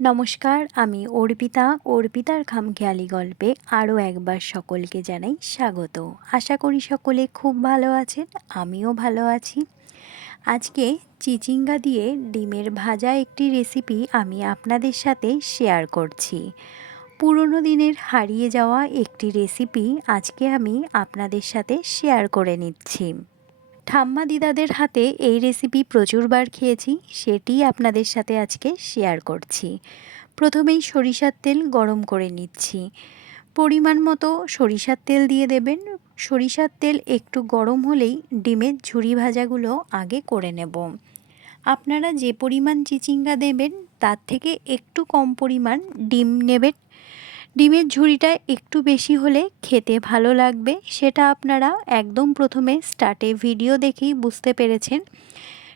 নমস্কার, আমি অর্পিতার খামখেয়ালি গল্পে আরও একবার সকলকে জানাই স্বাগত। আশা করি সকলে খুব ভালো আছেন, আমিও ভালো আছি। আজকে চিচিঙ্গা দিয়ে ডিমের ভাজা একটি রেসিপি আমি আপনাদের সাথে শেয়ার করছি। পুরনো দিনের হারিয়ে যাওয়া একটি রেসিপি আজকে আমি আপনাদের সাথে শেয়ার করে নিচ্ছি। ঠাম্মা দিদাদের হাতে এই রেসিপি প্রচুরবার খেয়েছি, সেটি আপনাদের সাথে আজকে শেয়ার করছি। প্রথমেই সরিষার তেল গরম করে নিচ্ছি। পরিমাণ মতো সরিষার তেল দিয়ে দেবেন। সরিষার তেল একটু গরম হলেই ডিমের ঝুরি ভাজাগুলো আগে করে নেব। আপনারা যে পরিমাণ চিচিঙ্গা দেবেন তার থেকে একটু কম পরিমাণ ডিম নেবেন। ডিমের ঝুরিটা একটু বেশি হলে খেতে ভালো লাগবে, সেটা আপনারা একদম প্রথমে স্টার্টে ভিডিও দেখেই বুঝতে পেরেছেন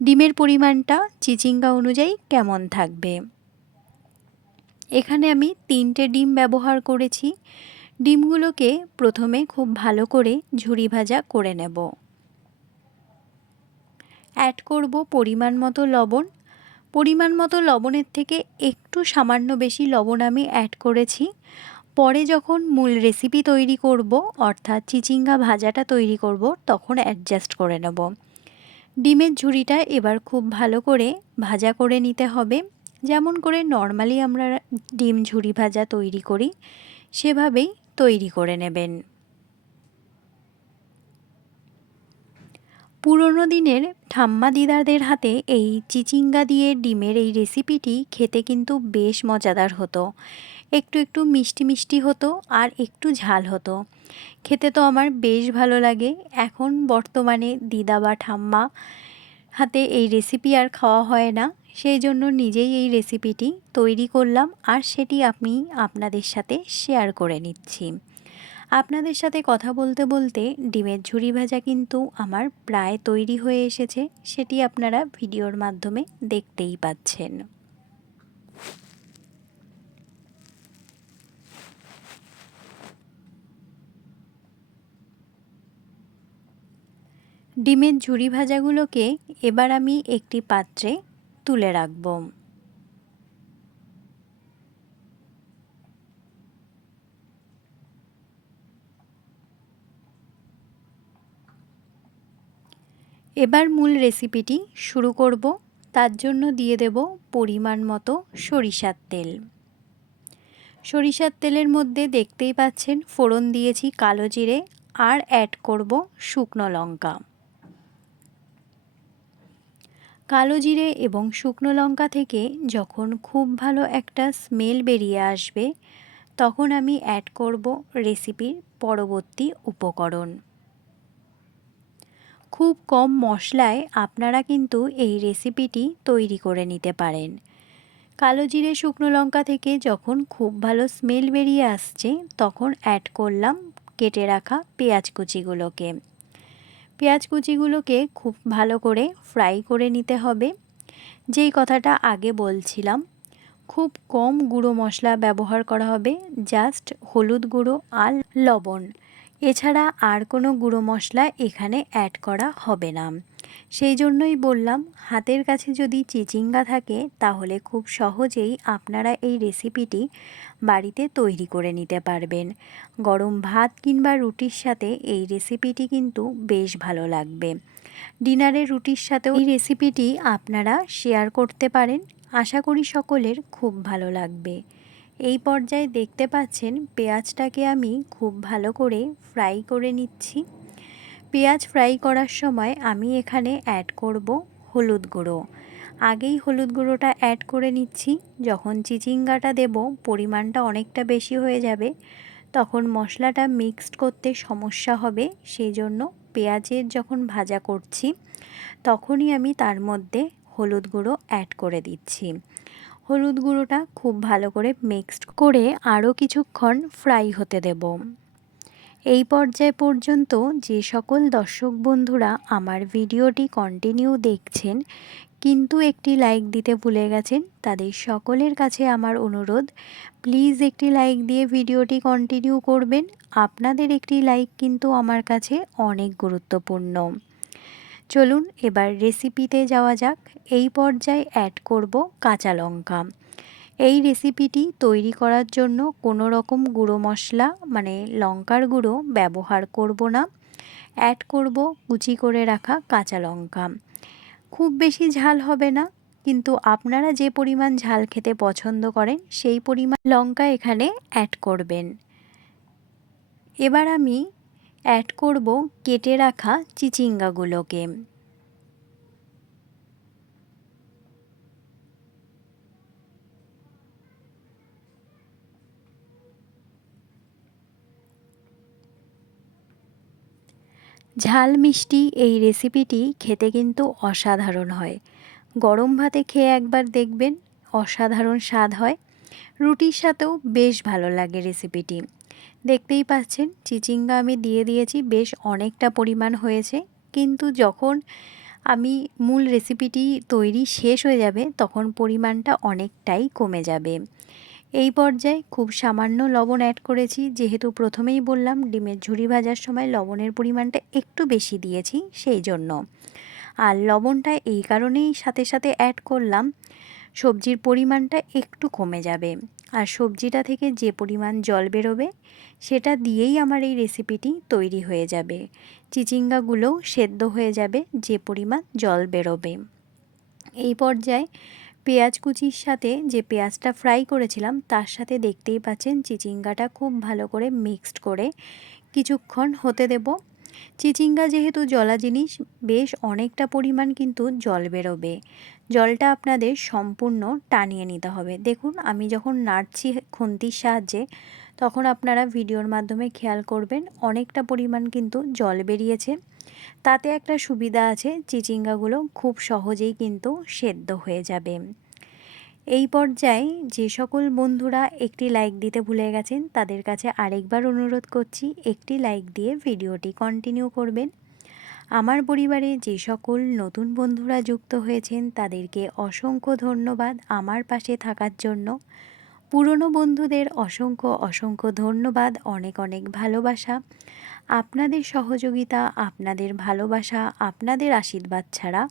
ডিমের পরিমাণটা চিচিঙ্গা অনুযায়ী কেমন থাকবে। এখানে আমি 3টে ডিম ব্যবহার করেছি। ডিমগুলোকে প্রথমে খুব ভালো করে ঝুরি ভাজা করে নেব। অ্যাড করব পরিমাণ মতো লবণ। পরিমাণ মতো লবণের থেকে একটু সামান্য বেশি লবণ আমি অ্যাড করেছি। পরে যখন মূল রেসিপি তৈরি করব, অর্থাৎ চিচিঙ্গা ভাজাটা তৈরি করব, তখন অ্যাডজাস্ট করে নেব। ডিমের ঝুরিটা এবার খুব ভালো করে ভাজা করে নিতে হবে। যেমন করে নর্মালি আমরা ডিম ঝুরি ভাজা তৈরি করি সেভাবেই তৈরি করে নেবেন। পুরনো দিনের ঠাম্মা দিদাদের হাতে এই চিচিঙ্গা দিয়ে ডিমের এই রেসিপিটি খেতে কিন্তু বেশ মজাদার হতো। একটু একটু মিষ্টি মিষ্টি হতো আর একটু ঝাল হতো। খেতে তো আমার বেশ ভালো লাগে। এখন বর্তমানে দিদা বা ঠাম্মা হাতে এই রেসিপি আর খাওয়া হয় না, সেই জন্য নিজেই এই রেসিপিটি তৈরি করলাম আর সেটি আমি আপনাদের সাথে শেয়ার করে নিচ্ছি। আপনাদের সাথে কথা বলতে বলতে ডিমের ঝুরি ভাজা কিন্তু আমার প্রায় তৈরি হয়ে এসেছে, সেটি আপনারা ভিডিওর মাধ্যমে দেখতেই পাচ্ছেন। ডিমের ঝুরি ভাজাগুলোকে এবার আমি একটি পাত্রে তুলে রাখব। এবার মূল রেসিপিটি শুরু করব। তার জন্য দিয়ে দেব পরিমাণ মতো সরিষার তেল। সরিষার তেলের মধ্যে দেখতেই পাচ্ছেন ফোড়ন দিয়েছি কালো জিরে আর অ্যাড করব শুকনো লঙ্কা। কালো জিরে এবং শুকনো লঙ্কা থেকে যখন খুব ভালো একটা স্মেল বেরিয়ে আসবে, তখন আমি অ্যাড করব রেসিপির পরবর্তী উপকরণ। খুব কম মশলায় আপনারা কিন্তু এই রেসিপিটি তৈরি করে নিতে পারেন। কালো জিরে শুকনো লঙ্কা থেকে যখন খুব ভালো স্মেল বেরিয়ে আসছে, তখন অ্যাড করলাম কেটে রাখা পেঁয়াজ কুচিগুলোকে। পেঁয়াজ কুচিগুলোকে খুব ভালো করে ফ্রাই করে নিতে হবে। যেই কথাটা আগে বলছিলাম, খুব কম গুঁড়ো মশলা ব্যবহার করা হবে, জাস্ট হলুদ গুঁড়ো আর লবণ। এছাড়া আর কোনো গুঁড়ো মশলা এখানে অ্যাড করা হবে না। সেই জন্যই বললাম, হাতের কাছে যদি চিচিঙ্গা থাকে তাহলে খুব সহজেই আপনারা এই রেসিপিটি বাড়িতে তৈরি করে নিতে পারবেন। গরম ভাত কিংবা রুটির সাথে এই রেসিপিটি কিন্তু বেশ ভালো লাগবে। ডিনারের রুটির সাথেও এই রেসিপিটি আপনারা শেয়ার করতে পারেন। আশা করি সকলের খুব ভালো লাগবে। এই পর্যায়ে দেখতে পাচ্ছেন পেঁয়াজটাকে আমি খুব ভালো করে ফ্রাই করে নিচ্ছি। পেঁয়াজ ফ্রাই করার সময় আমি এখানে অ্যাড করব হলুদ গুঁড়ো। আগেই হলুদ গুঁড়োটা অ্যাড করে নিচ্ছি। যখন চিচিঙ্গাটা দেব পরিমাণটা অনেকটা বেশি হয়ে যাবে, তখন মশলাটা মিক্সড করতে সমস্যা হবে। সেই জন্য পেঁয়াজের যখন ভাজা করছি তখনই আমি তার মধ্যে হলুদ গুঁড়ো অ্যাড করে দিচ্ছি। হলুদ গুঁড়োটা খুব ভালো করে মিক্সড করে আরও কিছুক্ষণ ফ্রাই হতে দেব। এই পর্যায় পর্যন্ত যে সকল দর্শক বন্ধুরা আমার ভিডিওটি কন্টিনিউ দেখছেন কিন্তু একটি লাইক দিতে ভুলে গেছেন, তাদের সকলের কাছে আমার অনুরোধ, প্লিজ একটি লাইক দিয়ে ভিডিওটি কন্টিনিউ করবেন। আপনাদের একটি লাইক কিন্তু আমার কাছে অনেক গুরুত্বপূর্ণ। চলুন এবার রেসিপিতে যাওয়া যাক। এই পর্যায়ে অ্যাড করব কাঁচা লঙ্কা। এই রেসিপিটি তৈরি করার জন্য কোনো রকম গুঁড়ো মশলা মানে লঙ্কার গুঁড়ো ব্যবহার করব না। অ্যাড করব কুচি করে রাখা কাঁচা লঙ্কা। খুব বেশি ঝাল হবে না, কিন্তু আপনারা যে পরিমাণ ঝাল খেতে পছন্দ করেন সেই পরিমাণ লঙ্কা এখানে অ্যাড করবেন। এবার আমি অ্যাড করব কেটে রাখা চিচিঙ্গাগুলোকে। ঝাল মিষ্টি এই রেসিপিটি খেতে কিন্তু অসাধারণ হয়। গরম ভাতে খেয়ে একবার দেখবেন, অসাধারণ স্বাদ হয়। রুটির সাথেও বেশ ভালো লাগে রেসিপিটি। দেখতেই পাচ্ছেন চিচিঙ্গা আমি দিয়ে দিয়েছি, বেশ অনেকটা পরিমাণ হয়েছে। কিন্তু যখন আমি মূল রেসিপিটি তৈরি শেষ হয়ে যাবে তখন পরিমাণটা অনেকটাই কমে যাবে। এই পর্যায়ে খুব সামান্য লবণ অ্যাড করেছি, যেহেতু প্রথমেই বললাম ডিমের ঝুরি ভাজার সময় লবণের পরিমাণটা একটু বেশি দিয়েছি সেই জন্য। আর লবণটা এই কারণেই সাথে সাথে অ্যাড করলাম, সবজির পরিমাণটা একটু কমে যাবে। আর সবজিটা থেকে যে পরিমাণ জল বেরোবে সেটা দিয়েই আমার এই রেসিপিটি তৈরি হয়ে যাবে। চিচিঙ্গাগুলোও সেদ্ধ হয়ে যাবে যে পরিমাণ জল বেরোবে। এই পর্যায়ে পেঁয়াজ কুচির সাথে যে পেঁয়াজটা ফ্রাই করেছিলাম তার সাথে দেখতেই পাচ্ছেন চিচিঙ্গাটা খুব ভালো করে মিক্সড করে কিছুক্ষণ হতে দেব। চিচিঙ্গা যেহেতু জলা জিনিস, বেশ অনেকটা পরিমাণ কিন্তু জল বেরোবে। জলটা আপনাদের সম্পূর্ণ টানিয়ে নিতে হবে। দেখুন আমি যখন নাড়ছি খুন্তির সাহায্যে তখন আপনারা ভিডিওর মাধ্যমে খেয়াল করবেন অনেকটা পরিমাণ কিন্তু জল বেরিয়েছে। তাতে একটা সুবিধা আছে, চিচিঙ্গাগুলো খুব সহজেই কিন্তু সেদ্ধ হয়ে যাবে। এই পর্যায়ে যে সকল বন্ধুরা একটি লাইক দিতে ভুলে গেছেন তাদের কাছে আরেকবার অনুরোধ করছি, একটি লাইক দিয়ে ভিডিওটি কন্টিনিউ করবেন। আমার পরিবারে যে সকল নতুন বন্ধুরা যুক্ত হয়েছেন তাদেরকে অসংখ্য ধন্যবাদ আমার পাশে থাকার জন্য। পুরনো বন্ধুদের অসংখ্য অসংখ্য ধন্যবাদ, অনেক অনেক ভালোবাসা। আপনাদের সহযোগিতা, আপনাদের ভালোবাসা, আপনাদের আশীর্বাদ ছাড়া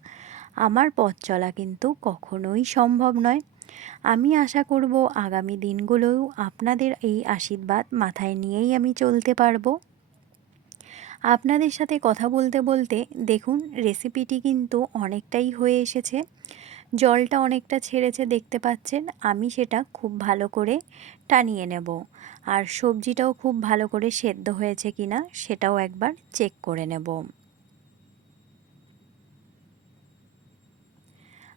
আমার পথ চলা কিন্তু কখনোই সম্ভব নয়। আমি আশা করব আগামী দিনগুলোও আপনাদের এই আশীর্বাদ মাথায় নিয়েই আমি চলতে পারবো। আপনাদের সাথে কথা বলতে বলতে দেখুন রেসিপিটি কিন্তু অনেকটাই হয়ে এসেছে। জলটা অনেকটা ছেড়েছে দেখতে পাচ্ছেন। আমি সেটা খুব ভালো করে টানিয়ে নেব। আর সবজিটাও খুব ভালো করে সেদ্ধ হয়েছে কিনা সেটাও একবার চেক করে নেব।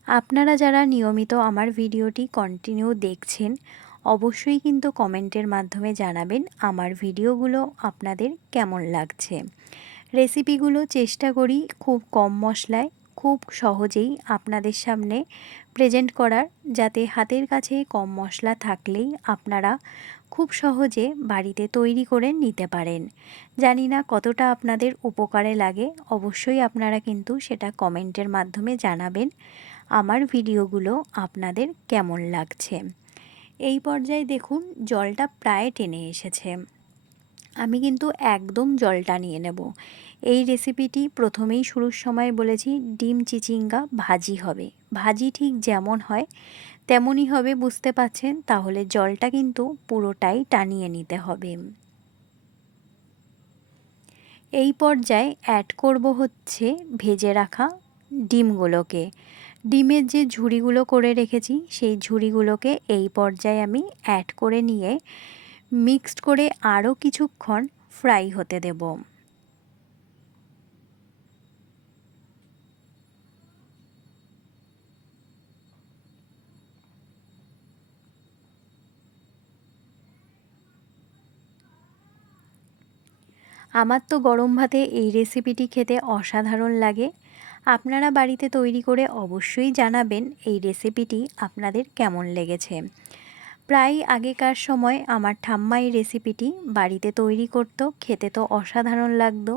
আপনারা যারা নিয়মিত আমার ভিডিওটি কন্টিনিউ দেখছেন অবশ্যই কিন্তু কমেন্টের মাধ্যমে জানাবেন আমার ভিডিওগুলো আপনাদের কেমন লাগছে। রেসিপিগুলো চেষ্টা করি খুব কম মশলায় খুব সহজেই আপনাদের সামনে প্রেজেন্ট করার, যাতে হাতের কাছে কম মশলা থাকলেই আপনারা খুব সহজে বাড়িতে তৈরি করে নিতে পারেন। জানি না কতটা আপনাদের উপকারে লাগে, অবশ্যই আপনারা কিন্তু সেটা কমেন্টের মাধ্যমে জানাবেন আমার ভিডিওগুলো আপনাদের কেমন লাগছে। এই পর্যায়ে দেখুন জলটা প্রায় টেনে এসেছে। আমি কিন্তু একদম জলটা নিয়ে নেব। এই রেসিপিটি প্রথমেই শুরুর সময় বলেছি ডিম চিচিঙ্গা ভাজি হবে। ভাজি ঠিক যেমন হয় তেমনই হবে, বুঝতে পাচ্ছেন। তাহলে জলটা কিন্তু পুরোটাই টানিয়ে নিতে হবে। এই পর্যায়ে অ্যাড করব হচ্ছে ভেজে রাখা ডিমগুলোকে। ডিমের যে ঝুড়িগুলো করে রেখেছি সেই ঝুড়িগুলোকে এই পর্যায়ে আমি অ্যাড করে নিয়ে মিক্সড করে আরও কিছুক্ষণ ফ্রাই হতে দেব। আমার তো গরম ভাতে এই রেসিপিটি খেতে অসাধারণ লাগে। আপনারা বাড়িতে তৈরি করে অবশ্যই জানাবেন এই রেসিপিটি আপনাদের কেমন লেগেছে। প্রায় আগেকার সময় আমার ঠাম্মা এই রেসিপিটি বাড়িতে তৈরি করতো, খেতে তো অসাধারণ লাগতো।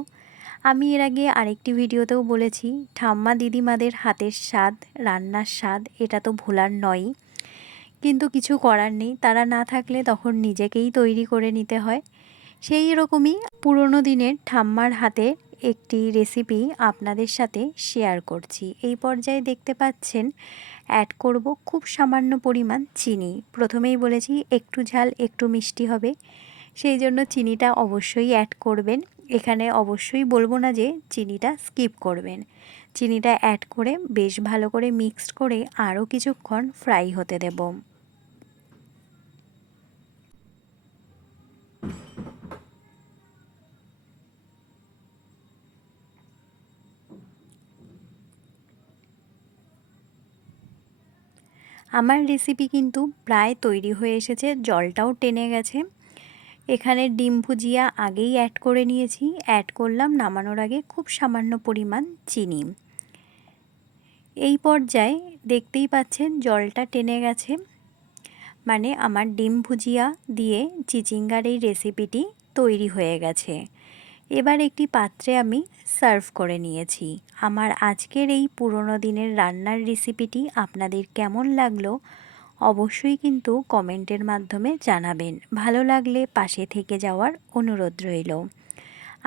আমি এর আগে আরেকটি ভিডিওতেও বলেছি ঠাম্মা দিদিমাদের হাতের স্বাদ, রান্নার স্বাদ এটা তো ভোলার নয়ই। কিন্তু কিছু করার নেই, তারা না থাকলে তখন নিজেকেই তৈরি করে নিতে হয়। সেই রকমই পুরনো দিনের ঠাম্মার হাতে একটি রেসিপি আপনাদের সাথে শেয়ার করছি। এই পর্যায়ে দেখতে পাচ্ছেন অ্যাড করব খুব সামান্য পরিমাণ চিনি। প্রথমেই বলেছি একটু ঝাল একটু মিষ্টি হবে, সেই জন্য চিনিটা অবশ্যই অ্যাড করবেন। এখানে অবশ্যই বলবো না যে চিনিটা স্কিপ করবেন। চিনিটা অ্যাড করে বেশ ভালো করে মিক্সড করে আরও কিছুক্ষণ ফ্রাই হতে দেব। আমার রেসিপি কিন্তু প্রায় তৈরি হয়ে এসেছে, জলটাও টেনে গেছে। এখানে ডিম ভুজিয়া আগেই অ্যাড করে নিয়েছি, অ্যাড করলাম নামানোর আগে খুব সামান্য পরিমাণ চিনি। এই পর্যায়ে দেখতেই পাচ্ছেন জলটা টেনে গেছে, মানে আমার ডিম ভুজিয়া দিয়ে চিচিঙ্গার এই রেসিপিটি তৈরি হয়ে গেছে। এবার একটি পাত্রে আমি সার্ভ করে নিয়েছি। আমার আজকের এই পুরনো দিনের রান্নার রেসিপিটি আপনাদের কেমন লাগলো অবশ্যই কিন্তু কমেন্টের মাধ্যমে জানাবেন। ভালো লাগলে পাশে থেকে যাওয়ার অনুরোধ রইল।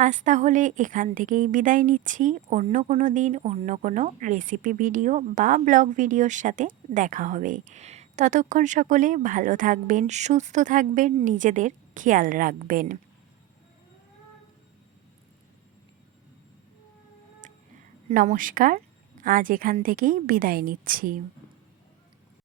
আজ তাহলে এখান থেকেই বিদায় নিচ্ছি। অন্য কোনো দিন অন্য কোনো রেসিপি ভিডিও বা ব্লগ ভিডিওর সাথে দেখা হবে। ততক্ষণ সকলে ভালো থাকবেন, সুস্থ থাকবেন, নিজেদের খেয়াল রাখবেন। নমস্কার, আজ এখান থেকেই বিদায় নিচ্ছি।